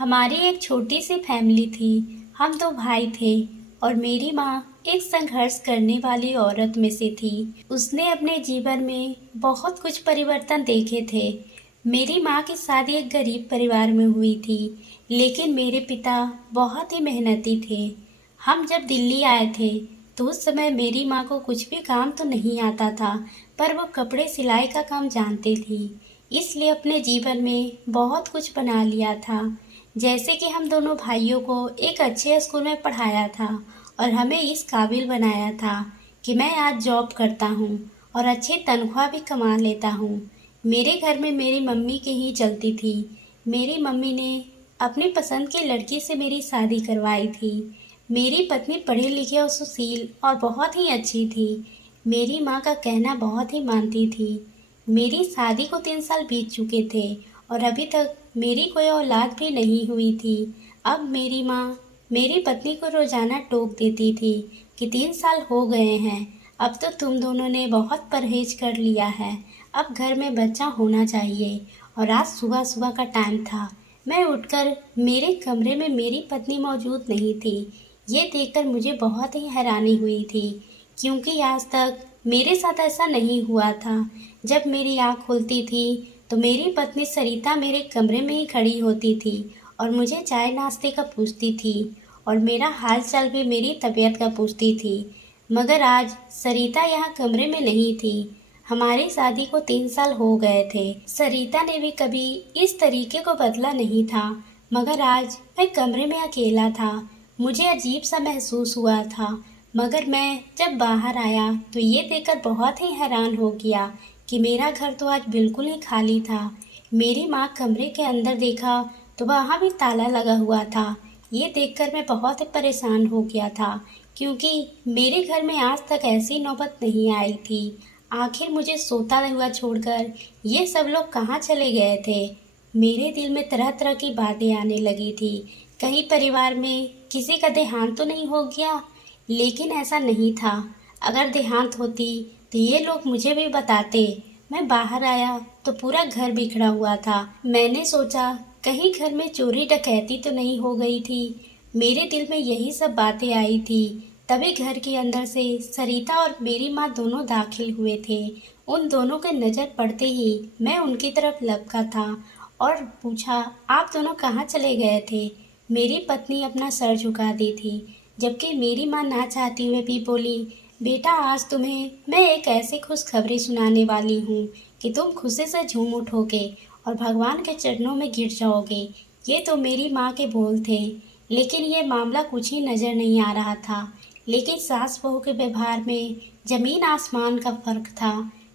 हमारी एक छोटी सी फैमिली थी। हम दो भाई थे और मेरी माँ एक संघर्ष करने वाली औरत में से थी। उसने अपने जीवन में बहुत कुछ परिवर्तन देखे थे। मेरी माँ की शादी एक गरीब परिवार में हुई थी, लेकिन मेरे पिता बहुत ही मेहनती थे। हम जब दिल्ली आए थे तो उस समय मेरी माँ को कुछ भी काम तो नहीं आता था, पर वो कपड़े सिलाई का काम जानती थी। इसलिए अपने जीवन में बहुत कुछ बना लिया था। जैसे कि हम दोनों भाइयों को एक अच्छे स्कूल में पढ़ाया था और हमें इस काबिल बनाया था कि मैं आज जॉब करता हूँ और अच्छी तनख्वाह भी कमा लेता हूँ। मेरे घर में मेरी मम्मी की ही चलती थी। मेरी मम्मी ने अपनी पसंद की लड़की से मेरी शादी करवाई थी। मेरी पत्नी पढ़ी लिखी और सुशील और बहुत ही अच्छी थी। मेरी माँ का कहना बहुत ही मानती थी। मेरी शादी को 3 साल बीत चुके थे और अभी तक मेरी कोई औलाद भी नहीं हुई थी। अब मेरी माँ मेरी पत्नी को रोजाना टोक देती थी कि 3 साल हो गए हैं, अब तो तुम दोनों ने बहुत परहेज कर लिया है, अब घर में बच्चा होना चाहिए। और आज सुबह सुबह का टाइम था। मैं उठकर मेरे कमरे में मेरी पत्नी मौजूद नहीं थी। ये देखकर मुझे बहुत ही हैरानी हुई थी, क्योंकि आज तक मेरे साथ ऐसा नहीं हुआ था। जब मेरी आँख खुलती थी तो मेरी पत्नी सरिता मेरे कमरे में ही खड़ी होती थी और मुझे चाय नाश्ते का पूछती थी और मेरा हाल चाल भी मेरी तबीयत का पूछती थी। मगर आज सरिता यहाँ कमरे में नहीं थी। हमारी शादी को 3 साल हो गए थे। सरिता ने भी कभी इस तरीके को बदला नहीं था। मगर आज मैं कमरे में अकेला था। मुझे अजीब सा महसूस हुआ था। मगर मैं जब बाहर आया तो ये देखकर बहुत ही हैरान हो गया कि मेरा घर तो आज बिल्कुल ही खाली था। मेरी माँ कमरे के अंदर देखा तो वहाँ भी ताला लगा हुआ था। ये देखकर मैं बहुत ही परेशान हो गया था, क्योंकि मेरे घर में आज तक ऐसी नौबत नहीं आई थी। आखिर मुझे सोता हुआ छोड़कर ये सब लोग कहाँ चले गए थे। मेरे दिल में तरह तरह की बातें आने लगी थी। कहीं परिवार में किसी का देहांत तो नहीं हो गया, लेकिन ऐसा नहीं था। अगर देहांत होती तो ये लोग मुझे भी बताते। मैं बाहर आया तो पूरा घर बिखरा हुआ था। मैंने सोचा कहीं घर में चोरी डकैती तो नहीं हो गई थी। मेरे दिल में यही सब बातें आई थी। तभी घर के अंदर से सरिता और मेरी माँ दोनों दाखिल हुए थे। उन दोनों के नज़र पड़ते ही मैं उनकी तरफ लपका था और पूछा, आप दोनों कहाँ चले गए थे। मेरी पत्नी अपना सर झुका दी थी, जबकि मेरी माँ ना चाहती हुए भी बोली, बेटा आज तुम्हें मैं एक ऐसी खुशखबरी सुनाने वाली हूँ कि तुम खुशी से झूम उठोगे और भगवान के चरणों में गिर जाओगे। ये तो मेरी माँ के बोल थे, लेकिन ये मामला कुछ ही नज़र नहीं आ रहा था। लेकिन सास बहू के व्यवहार में जमीन आसमान का फर्क था।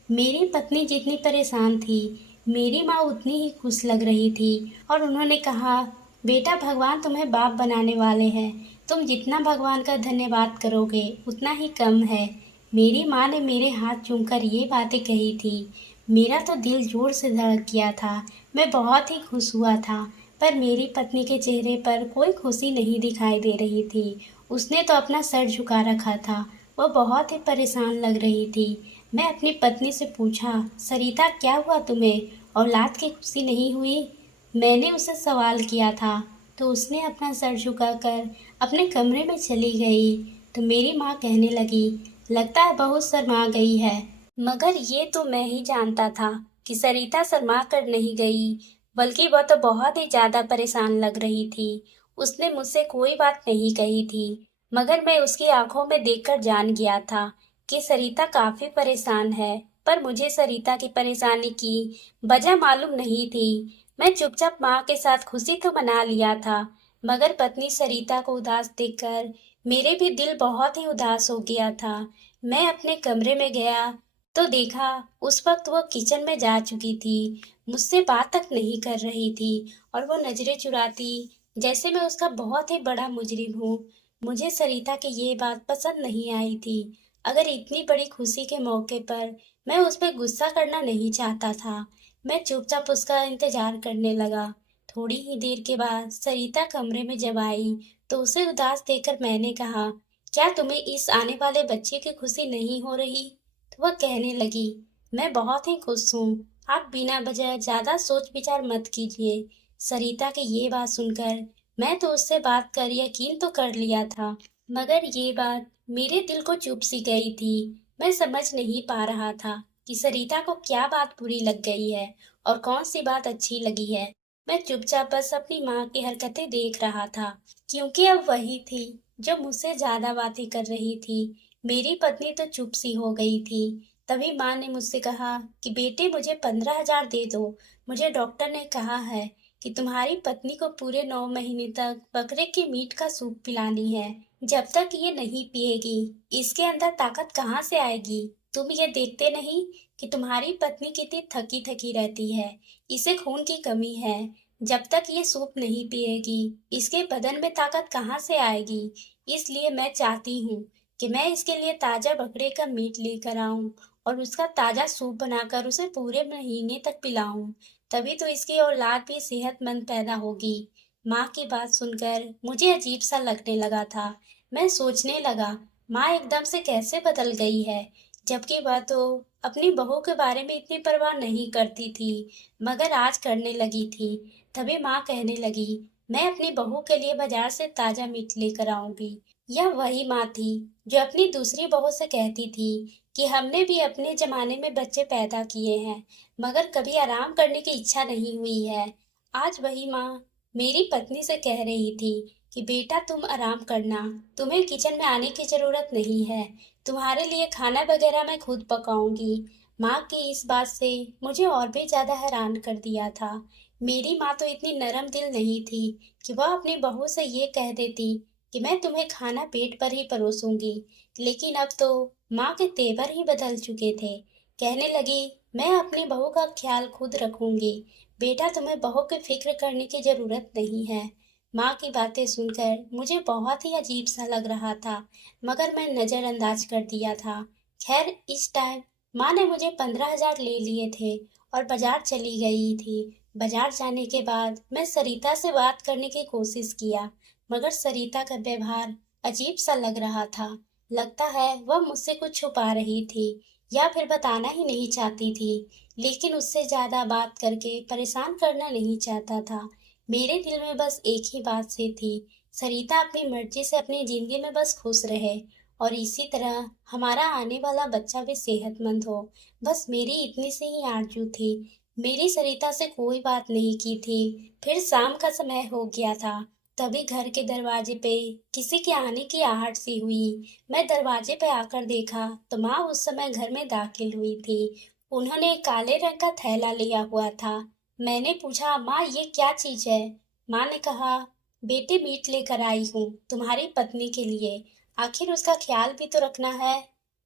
मेरी पत्नी जितनी परेशान थी, मेरी माँ उतनी ही खुश लग रही थी और उन्होंने कहा, बेटा भगवान तुम्हें बाप बनाने वाले हैं। तुम जितना भगवान का धन्यवाद करोगे उतना ही कम है। मेरी माँ ने मेरे हाथ चूमकर ये बातें कही थी। मेरा तो दिल जोर से धड़क गया था। मैं बहुत ही खुश हुआ था, पर मेरी पत्नी के चेहरे पर कोई खुशी नहीं दिखाई दे रही थी। उसने तो अपना सर झुका रखा था। वह बहुत ही परेशान लग रही थी। मैं अपनी पत्नी से पूछा, सरिता क्या हुआ तुम्हें, औलाद की खुशी नहीं हुई। मैंने उसे सवाल किया था तो उसने अपना सर झुकाकर अपने कमरे में चली गई। तो मेरी माँ कहने लगी, लगता है बहुत शर्मा गई है। मगर ये तो मैं ही जानता था कि सरिता शर्मा कर नहीं गई, बल्कि वह तो बहुत ही ज्यादा परेशान लग रही थी। उसने मुझसे कोई बात नहीं कही थी, मगर मैं उसकी आंखों में देखकर जान गया था कि सरिता काफी परेशान है। पर मुझे सरिता की परेशानी की वजह मालूम नहीं थी। मैं चुपचाप माँ के साथ खुशी तो मना लिया था, मगर पत्नी सरिता को उदास देखकर मेरे भी दिल बहुत ही उदास हो गया था। मैं अपने कमरे में गया तो देखा उस वक्त वो किचन में जा चुकी थी। मुझसे बात तक नहीं कर रही थी और वो नजरें चुराती जैसे मैं उसका बहुत ही बड़ा मुजरिम हूँ। मुझे सरिता की ये बात पसंद नहीं आई थी। अगर इतनी बड़ी खुशी के मौके पर मैं उस पर गुस्सा करना नहीं चाहता था। मैं चुपचाप उसका इंतजार करने लगा। थोड़ी ही देर के बाद सरिता कमरे में जब आई तो उसे उदास देखकर मैंने कहा, क्या तुम्हें इस आने वाले बच्चे की खुशी नहीं हो रही। तो वह कहने लगी, मैं बहुत ही खुश हूँ। आप बिना वजह ज्यादा सोच विचार मत कीजिए। सरिता के ये बात सुनकर मैं तो उससे बात कर यकीन तो कर लिया था, मगर ये बात मेरे दिल को चुभ सी गई थी। मैं समझ नहीं पा रहा था कि सरिता को क्या बात बुरी लग गई है और कौन सी बात अच्छी लगी है। मैं चुपचाप बस अपनी माँ की हरकतें देख रहा था, क्योंकि अब वही थी जो मुझसे ज्यादा बातें कर रही थी। मेरी पत्नी तो चुप सी हो गई थी। तभी माँ ने मुझसे कहा कि बेटे मुझे 15,000 दे दो। मुझे डॉक्टर ने कहा है कि तुम्हारी पत्नी को पूरे 9 महीने तक बकरे की मीट का सूप पिलानी है। जब तक ये नहीं पिएगी, इसके अंदर ताकत कहाँ से आएगी? तुम ये देखते नहीं कि तुम्हारी पत्नी कितनी थकी थकी रहती है, इसे खून की कमी है। जब तक ये सूप नहीं पिएगी, इसके बदन में ताकत कहाँ से आएगी? इसलिए मैं चाहती हूँ कि मैं इसके लिए ताजा बकरे का मीट लेकर आऊं और उसका ताजा सूप बनाकर उसे पूरे महीने तक पिलाऊं। तभी तो इसकी औलाद भी सेहतमंद पैदा होगी। माँ की बात सुनकर मुझे अजीब सा लगने लगा था। मैं सोचने लगा, माँ एकदम से कैसे बदल गई है, जबकि वह तो अपनी बहू के बारे में इतनी परवाह नहीं करती थी, मगर आज करने लगी थी। तभी माँ कहने लगी, मैं अपनी बहू के लिए बाजार से ताजा मीट लेकर आऊंगी। यह वही माँ थी जो अपनी दूसरी बहू से कहती थी कि हमने भी अपने जमाने में बच्चे पैदा किए हैं, मगर कभी आराम करने की इच्छा नहीं हुई है। आज वही माँ मेरी पत्नी से कह रही थी कि बेटा तुम आराम करना, तुम्हें किचन में आने की जरूरत नहीं है, तुम्हारे लिए खाना वगैरह मैं खुद पकाऊंगी। माँ की इस बात से मुझे और भी ज्यादा हैरान कर दिया था। मेरी माँ तो इतनी नरम दिल नहीं थी कि वह अपनी बहू से ये कह देती कि मैं तुम्हें खाना पेट पर ही परोसूंगी। लेकिन अब तो माँ के तेवर ही बदल चुके थे। कहने लगी, मैं अपनी बहू का ख्याल खुद रखूंगी, बेटा तुम्हें बहू की फिक्र करने की जरूरत नहीं है। माँ की बातें सुनकर मुझे बहुत ही अजीब सा लग रहा था, मगर मैं नजरअंदाज कर दिया था। खैर इस टाइम माँ ने मुझे 15,000 ले लिए थे और बाजार चली गई थी। बाजार जाने के बाद मैं सरिता से बात करने की कोशिश किया, मगर सरिता का व्यवहार अजीब सा लग रहा था। लगता है वह मुझसे कुछ छुपा रही थी या फिर बताना ही नहीं चाहती थी, लेकिन उससे ज्यादा बात करके परेशान करना नहीं चाहता था। मेरे दिल में बस एक ही बात सी थी, सरिता अपनी मर्जी से अपनी जिंदगी में बस खुश रहे और इसी तरह हमारा आने वाला बच्चा भी सेहतमंद हो। बस मेरी इतनी सी ही आरजू थी। मेरी सरिता से कोई बात नहीं की थी। फिर शाम का समय हो गया था। तभी घर के दरवाजे पे किसी के आने की आहट सी हुई। मैं दरवाजे पे आकर देखा तो माँ उस समय घर में दाखिल हुई थी। उन्होंने एक काले रंग का थैला लिया हुआ था। मैंने पूछा, माँ ये क्या चीज है? माँ ने कहा, बेटे मीट लेकर आई हूँ तुम्हारी पत्नी के लिए, आखिर उसका ख्याल भी तो रखना है।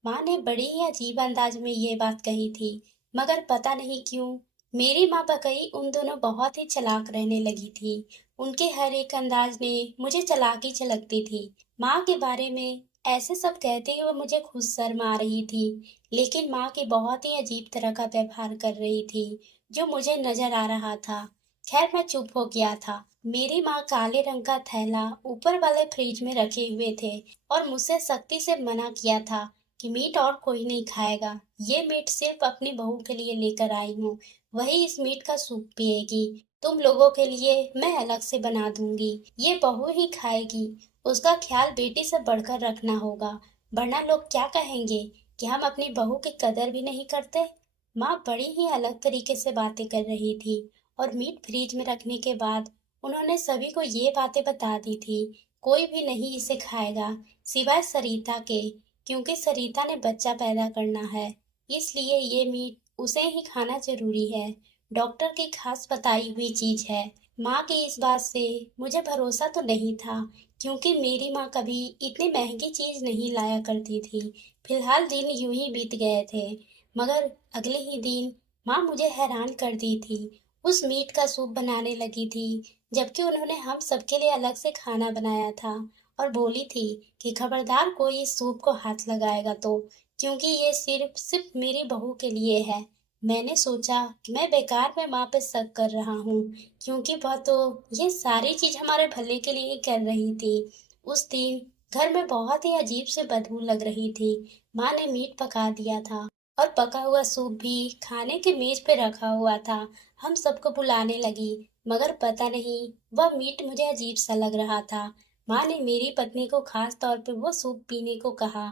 माँ ने बड़ी ही अजीब अंदाज में ये बात कही थी, मगर पता नहीं क्यों मेरी माँ बकई उन दोनों बहुत ही चालाक रहने लगी थी। उनके हर एक अंदाज ने मुझे चालाकी झलकती थी। माँ के बारे में ऐसे सब कहते हुए मुझे खुद शर्म आ रही थी, लेकिन माँ की बहुत ही अजीब तरह का व्यवहार कर रही थी जो मुझे नजर आ रहा था। खैर मैं चुप हो गया था। मेरी माँ काले रंग का थैला ऊपर वाले फ्रिज में रखे हुए थे और मुझसे सख्ती से मना किया था कि मीट और कोई नहीं खाएगा। ये मीट सिर्फ अपनी बहू के लिए लेकर आई हूँ, वही इस मीट का सूप पिएगी। तुम लोगों के लिए मैं अलग से बना दूंगी, ये बहू ही खाएगी। उसका ख्याल बेटी से बढ़कर रखना होगा, वरना लोग क्या कहेंगे कि हम अपनी बहू की कदर भी नहीं करते। माँ बड़ी ही अलग तरीके से बातें कर रही थी और मीट फ्रीज में रखने के बाद उन्होंने सभी को ये बातें बता दी थी। कोई भी नहीं इसे खाएगा सिवाय सरिता के, क्योंकि सरिता ने बच्चा पैदा करना है, इसलिए ये मीट उसे ही खाना जरूरी है। डॉक्टर की खास बताई हुई चीज है। माँ की इस बात से मुझे भरोसा तो नहीं था, क्योंकि मेरी माँ कभी इतनी महंगी चीज नहीं लाया करती थी। फिलहाल दिन यूं ही बीत गए थे, मगर अगले ही दिन माँ मुझे हैरान कर दी थी। उस मीट का सूप बनाने लगी थी, जबकि उन्होंने हम सबके लिए अलग से खाना बनाया था और बोली थी कि खबरदार कोई इस सूप को हाथ लगाएगा तो, क्योंकि ये सिर्फ सिर्फ मेरी बहू के लिए है। मैंने सोचा कि मैं बेकार में माँ पे शक कर रहा हूँ, क्योंकि वह तो ये सारी चीज हमारे भले के लिए ही कर रही थी। उस दिन घर में बहुत ही अजीब से बदबू लग रही थी। माँ ने मीट पका दिया था और पका हुआ सूप भी खाने की मेज पे रखा हुआ था। हम सबको बुलाने लगी, मगर पता नहीं वह मीट मुझे अजीब सा लग रहा था। माँ ने मेरी पत्नी को खास तौर पे वो सूप पीने को कहा,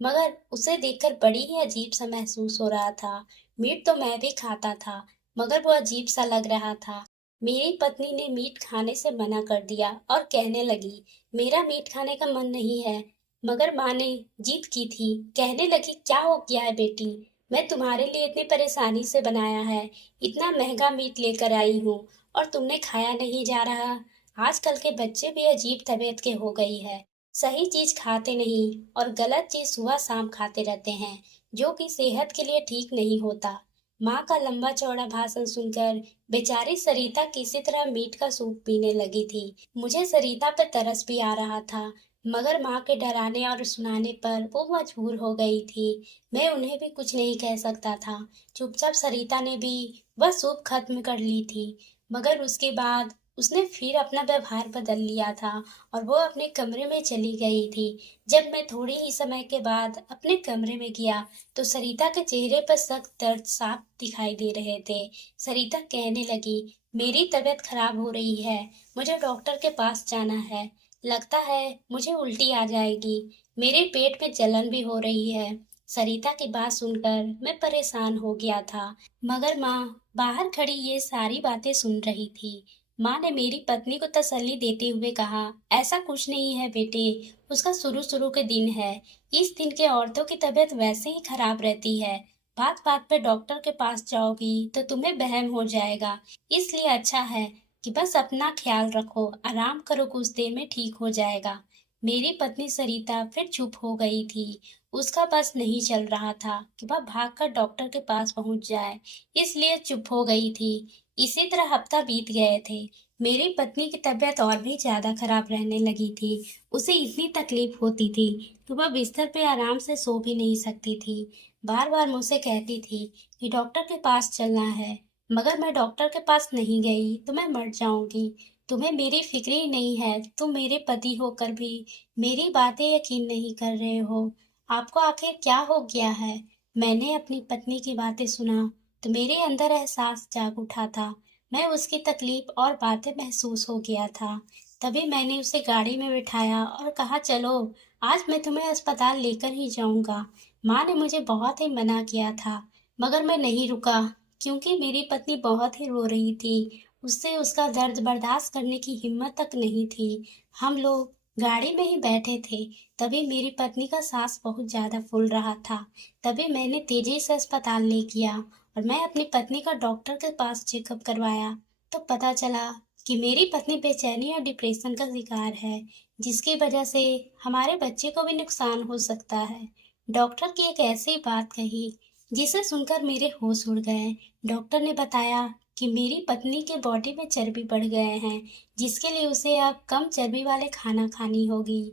मगर उसे देखकर बड़ी ही अजीब सा महसूस हो रहा था। मीट तो मैं भी खाता था, मगर वो अजीब सा लग रहा था। मेरी पत्नी ने मीट खाने से मना कर दिया और कहने लगी, मेरा मीट खाने का मन नहीं है। मगर माँ ने जिद की थी, कहने लगी, क्या हो गया है बेटी, मैं तुम्हारे लिए इतनी परेशानी से बनाया है, इतना महंगा मीट लेकर आई हूँ और तुमने खाया नहीं जा रहा। आजकल के बच्चे भी अजीब तबीयत के हो गई है, सही चीज खाते नहीं और गलत चीज सुबह शाम खाते रहते हैं, जो कि सेहत के लिए ठीक नहीं होता। माँ का लंबा चौड़ा भाषण सुनकर बेचारी सरिता किसी तरह मीट का सूप पीने लगी थी। मुझे सरिता पर तरस भी आ रहा था, मगर माँ के डराने और सुनाने पर वो मजबूर हो गई थी। मैं उन्हें भी कुछ नहीं कह सकता था। चुपचाप सरिता ने भी वह सूप खत्म कर ली थी, मगर उसके बाद उसने फिर अपना व्यवहार बदल लिया था और वो अपने कमरे में चली गई थी। जब मैं थोड़ी ही समय के बाद अपने कमरे में गया तो सरिता के चेहरे पर सख्त दर्द साफ दिखाई दे रहे थे। सरिता कहने लगी, मेरी तबीयत खराब हो रही है, मुझे डॉक्टर के पास जाना है, लगता है मुझे उल्टी आ जाएगी, मेरे पेट में जलन भी हो रही है। सरिता की बात सुनकर मैं परेशान हो गया था, मगर माँ बाहर खड़ी ये सारी बातें सुन रही थी। माँ ने मेरी पत्नी को तसल्ली देते हुए कहा, ऐसा कुछ नहीं है बेटे, उसका शुरू शुरू के दिन है, इस दिन के औरतों की तबीयत वैसे ही खराब रहती है, बात बात पे डॉक्टर के पास जाओगी तो तुम्हें वहम हो जाएगा, इसलिए अच्छा है कि बस अपना ख्याल रखो, आराम करो, कुछ देर में ठीक हो जाएगा। मेरी पत्नी सरिता फिर चुप हो गई थी। उसका बस नहीं चल रहा था कि वह भागकर डॉक्टर के पास पहुंच जाए, इसलिए चुप हो गई थी। इसी तरह हफ्ता बीत गए थे। मेरी पत्नी की तबीयत और भी ज्यादा खराब रहने लगी थी। उसे इतनी तकलीफ होती थी कि वह बिस्तर पे आराम से सो भी नहीं सकती थी। बार बार मुझसे कहती थी कि डॉक्टर के पास चलना है, मगर मैं डॉक्टर के पास नहीं गई तो मैं मर जाऊंगी। तुम्हें मेरी फिक्र ही नहीं है, तुम मेरे पति होकर भी मेरी बातें यकीन नहीं कर रहे हो। आपको आखिर क्या हो गया है? मैंने अपनी पत्नी की बातें सुना तो मेरे अंदर एहसास जाग उठा था। मैं उसकी तकलीफ और बातें महसूस हो गया था। तभी मैंने उसे गाड़ी में बिठाया और कहा, चलो आज मैं तुम्हें अस्पताल लेकर ही जाऊंगा। माँ ने मुझे बहुत ही मना किया था, मगर मैं नहीं रुका, क्योंकि मेरी पत्नी बहुत ही रो रही थी। उससे उसका दर्द बर्दाश्त करने की हिम्मत तक नहीं थी। हम लोग गाड़ी में ही बैठे थे, तभी मेरी पत्नी का सांस बहुत ज्यादा फूल रहा था। तभी मैंने तेजी से अस्पताल ले गया और मैं अपनी पत्नी का डॉक्टर के पास चेकअप करवाया तो पता चला कि मेरी पत्नी बेचैनी और डिप्रेशन का शिकार है, जिसकी वजह से हमारे बच्चे को भी नुकसान हो सकता है। डॉक्टर की एक ऐसी बात कही जिसे सुनकर मेरे होश उड़ गए। डॉक्टर ने बताया कि मेरी पत्नी के बॉडी में चर्बी बढ़ गए हैं, जिसके लिए उसे अब कम चर्बी वाले खाना खानी होगी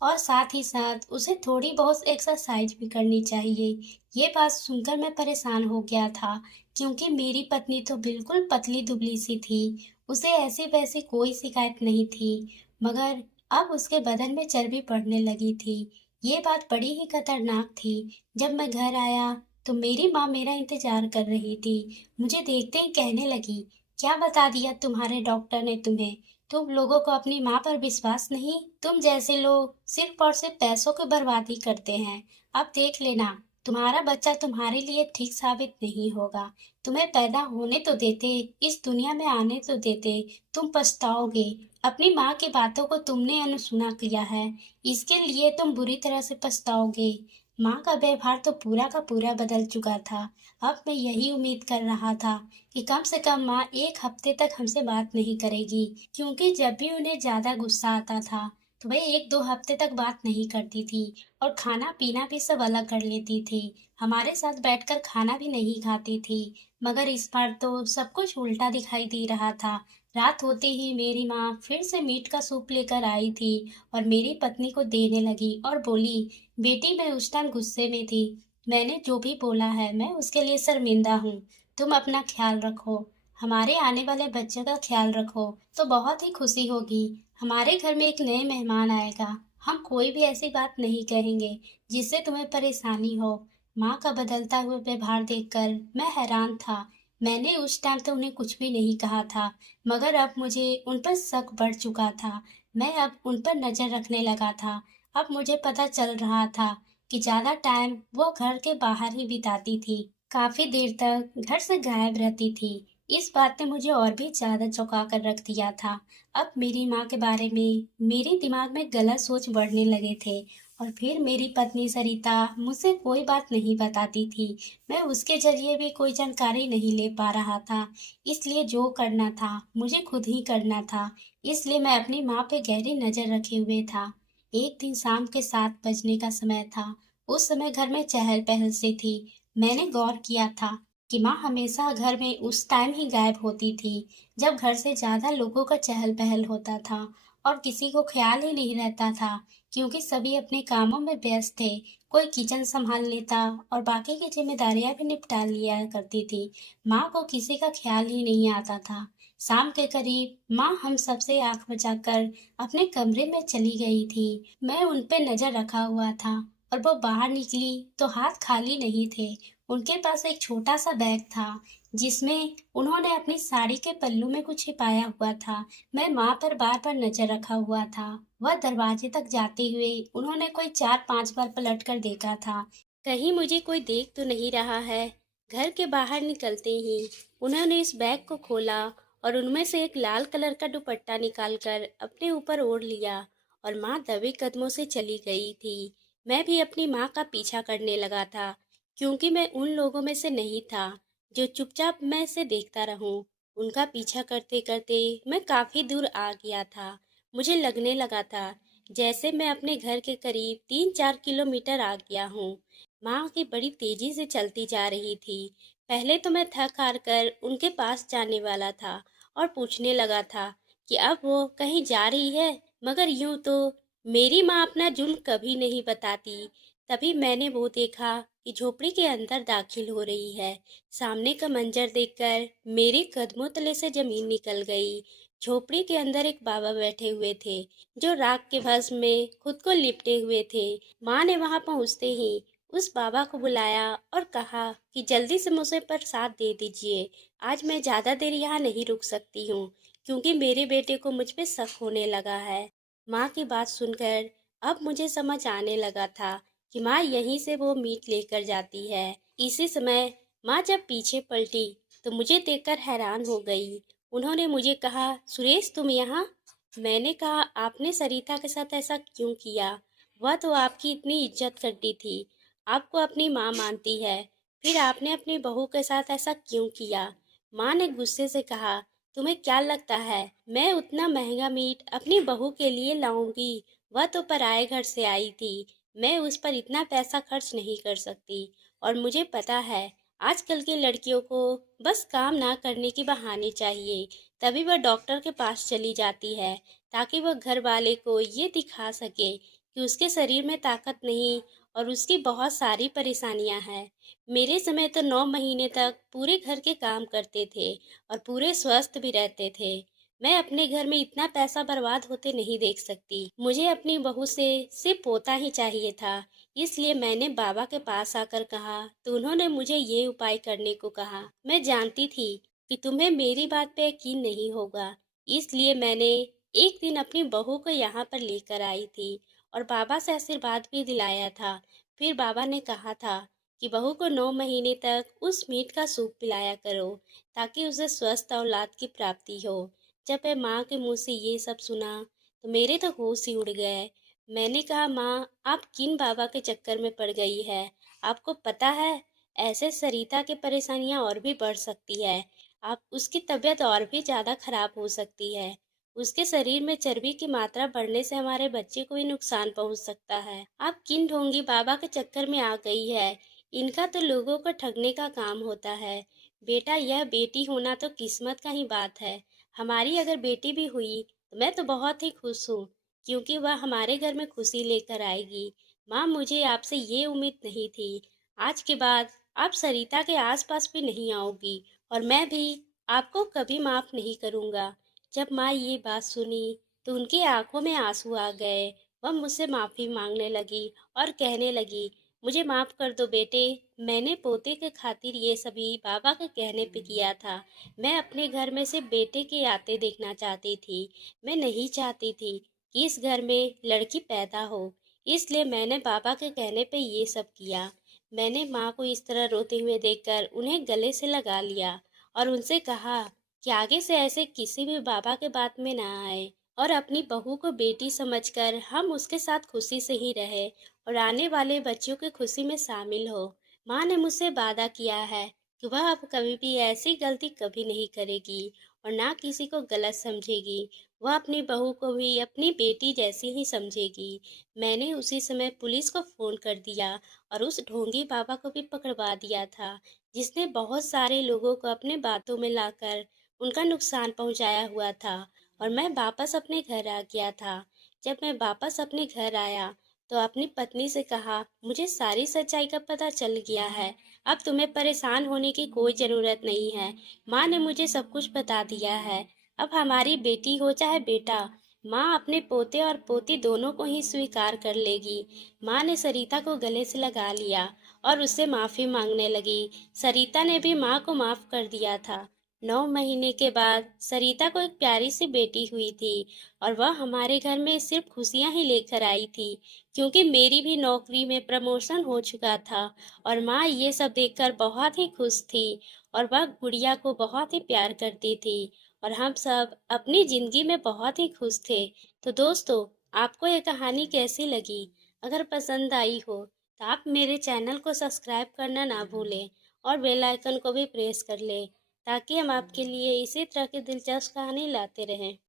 और साथ ही साथ उसे थोड़ी बहुत एक्सरसाइज भी करनी चाहिए। ये बात सुनकर मैं परेशान हो गया था, क्योंकि मेरी पत्नी तो बिल्कुल पतली दुबली सी थी, उसे ऐसी वैसी कोई शिकायत नहीं थी, मगर अब उसके बदन में चर्बी बढ़ने लगी थी। ये बात बड़ी ही खतरनाक थी। जब मैं घर आया तो मेरी माँ मेरा इंतजार कर रही थी। मुझे देखते ही कहने लगी, क्या बता दिया तुम्हारे डॉक्टर ने तुम्हें? तुम लोगों को अपनी माँ पर विश्वास नहीं? तुम जैसे लोग सिर्फ और सिर्फ पैसों की बर्बादी करते हैं। अब देख लेना, तुम्हारा बच्चा तुम्हारे लिए ठीक साबित नहीं होगा। तुम्हें पैदा होने तो देते, इस दुनिया में आने तो देते, तुम पछताओगे। अपनी माँ की बातों को तुमने अनसुना किया है, इसके लिए तुम बुरी तरह से पछताओगे। माँ का व्यवहार तो पूरा का पूरा बदल चुका था। अब मैं यही उम्मीद कर रहा था कि कम से कम माँ एक हफ्ते तक हमसे बात नहीं करेगी, क्योंकि जब भी उन्हें ज्यादा गुस्सा आता था तो वह एक दो हफ्ते तक बात नहीं करती थी और खाना पीना भी सब अलग कर लेती थी। हमारे साथ बैठकर खाना भी नहीं खाती थी। मगर इस बार तो सब कुछ उल्टा दिखाई दे रहा था। रात होते ही मेरी माँ फिर से मीट का सूप लेकर आई थी और मेरी पत्नी को देने लगी और बोली, बेटी मैं उस टाइम गुस्से में थी, मैंने जो भी बोला है मैं उसके लिए शर्मिंदा हूँ। तुम अपना ख्याल रखो, हमारे आने वाले बच्चे का ख्याल रखो तो बहुत ही खुशी होगी। हमारे घर में एक नए मेहमान आएगा, हम कोई भी ऐसी बात नहीं कहेंगे जिससे तुम्हें परेशानी हो। माँ का बदलता हुआ व्यवहार देखकर मैं हैरान था। मैंने उस टाइम तो उन्हें कुछ भी नहीं कहा था, मगर अब मुझे उन पर शक बढ़ चुका था। मैं अब उन पर नज़र रखने लगा था। अब मुझे पता चल रहा था कि ज़्यादा टाइम वो घर के बाहर ही बिताती थी। काफ़ी देर तक घर से गायब रहती थी। इस बात ने मुझे और भी ज़्यादा चौंका कर रख दिया था। अब मेरी माँ के बारे में मेरे दिमाग में गलत सोच बढ़ने लगे थे और फिर मेरी पत्नी सरिता मुझसे कोई बात नहीं बताती थी। मैं उसके ज़रिए भी कोई जानकारी नहीं ले पा रहा था, इसलिए जो करना था, मुझे खुद ही करना था। इसलिए मैं अपनी माँ पे गहरी नज़र रखे हुए था। एक दिन शाम के 7 बजने का समय था। उस समय घर में चहल-पहल सी थी। मैंने गौर किया था कि माँ हमेशा घर में उस टाइम ही गायब होती थी, जब घर से ज़्यादा लोगों का चहल-पहल होता था और किसी को ख़्याल ही नहीं रहता था, क्योंकि सभी अपने कामों में व्यस्त थे। कोई किचन संभाल लेता और बाकी की जिम्मेदारियां भी निपटा लिया करती थी। माँ को किसी का ख्याल ही नहीं आता था। शाम के करीब माँ हम सबसे आंख बचाकर अपने कमरे में चली गई थी। मैं उन पे नजर रखा हुआ था और वो बाहर निकली तो हाथ खाली नहीं थे। उनके पास एक छोटा सा बैग था जिसमें उन्होंने अपनी साड़ी के पल्लू में कुछ छिपाया हुआ था। मैं माँ पर बार बार नजर रखा हुआ था। वह दरवाजे तक जाते हुए उन्होंने कोई 4-5 बार पलट कर देखा था, कहीं मुझे कोई देख तो नहीं रहा है। घर के बाहर निकलते ही उन्होंने इस बैग को खोला और उनमें से एक लाल कलर का दुपट्टा निकालकर अपने ऊपर ओढ़ लिया और माँ दबे कदमों से चली गई थी। मैं भी अपनी माँ का पीछा करने लगा था, क्योंकि मैं उन लोगों में से नहीं था जो चुपचाप मैं से देखता रहूं। उनका पीछा करते करते मैं काफी दूर आ गया था। मुझे लगने लगा था जैसे मैं अपने घर के करीब 3-4 किलोमीटर आ गया हूँ। माँ की बड़ी तेजी से चलती जा रही थी। पहले तो मैं थक हार कर उनके पास जाने वाला था और पूछने लगा था कि अब वो कहीं जा रही है, मगर यूं तो मेरी माँ अपना जुर्म कभी नहीं बताती। तभी मैंने वो देखा कि झोपड़ी के अंदर दाखिल हो रही है। सामने का मंजर देखकर मेरे कदमों तले से जमीन निकल गई। झोपड़ी के अंदर एक बाबा बैठे हुए थे, जो राख के भस्म में खुद को लिपटे हुए थे। माँ ने वहां पहुंचते ही उस बाबा को बुलाया और कहा कि जल्दी से मुझे प्रसाद दे दीजिए। आज मैं ज्यादा देर यहाँ नहीं रुक सकती हूँ, क्योंकि मेरे बेटे को मुझ पे शक होने लगा है। माँ की बात सुनकर अब मुझे समझ आने लगा था कि माँ यहीं से वो मीट लेकर जाती है। इसी समय माँ जब पीछे पलटी तो मुझे देखकर हैरान हो गई। उन्होंने मुझे कहा, सुरेश तुम यहाँ? मैंने कहा, आपने सरिता के साथ ऐसा क्यों किया? वह तो आपकी इतनी इज्जत करती थी, आपको अपनी माँ मानती है, फिर आपने अपनी बहू के साथ ऐसा क्यों किया? माँ ने गुस्से से कहा, तुम्हें क्या लगता है मैं उतना महंगा मीट अपनी बहू के लिए लाऊंगी? वह तो पराये घर से आई थी, मैं उस पर इतना पैसा खर्च नहीं कर सकती। और मुझे पता है आजकल की लड़कियों को बस काम ना करने की बहाने चाहिए, तभी वह डॉक्टर के पास चली जाती है, ताकि वह घर वाले को ये दिखा सके कि उसके शरीर में ताकत नहीं और उसकी बहुत सारी परेशानियां हैं। मेरे समय तो 9 महीने तक पूरे घर के काम करते थे और पूरे स्वस्थ भी रहते थे। मैं अपने घर में इतना पैसा बर्बाद होते नहीं देख सकती। मुझे अपनी बहू से सिर्फ पोता ही चाहिए था। इसलिए मैंने बाबा के पास आकर कहा तो उन्होंने मुझे ये उपाय करने को कहा। मैं जानती थी कि तुम्हें मेरी बात पे यकीन नहीं होगा, इसलिए मैंने एक दिन अपनी बहू को यहाँ पर लेकर आई थी और बाबा से आशीर्वाद भी दिलाया था। फिर बाबा ने कहा था कि बहू को 9 महीने तक उस मीट का सूप पिलाया करो, ताकि उसे स्वस्थ औलाद की प्राप्ति हो। जब मैं माँ के मुंह से ये सब सुना तो मेरे तो होश ही उड़ गए। मैंने कहा, माँ आप किन बाबा के चक्कर में पड़ गई है? आपको पता है ऐसे सरिता की परेशानियां और भी बढ़ सकती है। आप उसकी तबीयत और भी ज़्यादा खराब हो सकती है। उसके शरीर में चर्बी की मात्रा बढ़ने से हमारे बच्चे को भी नुकसान पहुंच सकता है। आप किन ढोंगी बाबा के चक्कर में आ गई है? इनका तो लोगों को ठगने का काम होता है। बेटा, यह बेटी होना तो किस्मत का ही बात है। हमारी अगर बेटी भी हुई तो मैं तो बहुत ही खुश हूँ, क्योंकि वह हमारे घर में खुशी लेकर आएगी। माँ, मुझे आपसे ये उम्मीद नहीं थी। आज के बाद आप सरिता के आसपास भी नहीं आओगी और मैं भी आपको कभी माफ नहीं करूँगा। जब माँ ये बात सुनी तो उनकी आंखों में आंसू आ गए। वह मुझसे माफ़ी मांगने लगी और कहने लगी, मुझे माफ़ कर दो बेटे। मैंने पोते के खातिर ये सभी बाबा के कहने पे किया था। मैं अपने घर में से बेटे के आते देखना चाहती थी। मैं नहीं चाहती थी कि इस घर में लड़की पैदा हो। इसलिए मैंने बाबा के कहने पे ये सब किया। मैंने माँ को इस तरह रोते हुए देखकर उन्हें गले से लगा लिया और उनसे कहा कि आगे से ऐसे किसी भी बाबा के बात में ना आए और अपनी बहू को बेटी समझकर हम उसके साथ खुशी से ही रहे और आने वाले बच्चों की खुशी में शामिल हो। माँ ने मुझसे वादा किया है कि वह अब कभी भी ऐसी गलती कभी नहीं करेगी और ना किसी को गलत समझेगी। वह अपनी बहू को भी अपनी बेटी जैसी ही समझेगी। मैंने उसी समय पुलिस को फ़ोन कर दिया और उस ढोंगी बाबा को भी पकड़वा दिया था, जिसने बहुत सारे लोगों को अपने बातों में लाकर उनका नुकसान पहुंचाया हुआ था। और मैं वापस अपने घर आ गया था। जब मैं वापस अपने घर आया तो अपनी पत्नी से कहा, मुझे सारी सच्चाई का पता चल गया है। अब तुम्हें परेशान होने की कोई ज़रूरत नहीं है। माँ ने मुझे सब कुछ बता दिया है। अब हमारी बेटी हो चाहे बेटा, माँ अपने पोते और पोती दोनों को ही स्वीकार कर लेगी। माँ ने सरिता को गले से लगा लिया और उससे माफ़ी मांगने लगी। सरिता ने भी माँ को माफ़ कर दिया था। 9 महीने के बाद सरिता को एक प्यारी सी बेटी हुई थी और वह हमारे घर में सिर्फ खुशियां ही लेकर आई थी, क्योंकि मेरी भी नौकरी में प्रमोशन हो चुका था और माँ ये सब देखकर बहुत ही खुश थी और वह गुड़िया को बहुत ही प्यार करती थी और हम सब अपनी जिंदगी में बहुत ही खुश थे। तो दोस्तों, आपको ये कहानी कैसी लगी? अगर पसंद आई हो तो आप मेरे चैनल को सब्सक्राइब करना ना भूलें और बेल आइकन को भी प्रेस कर लें, ताकि हम आपके लिए इसी तरह की दिलचस्प कहानी लाते रहें।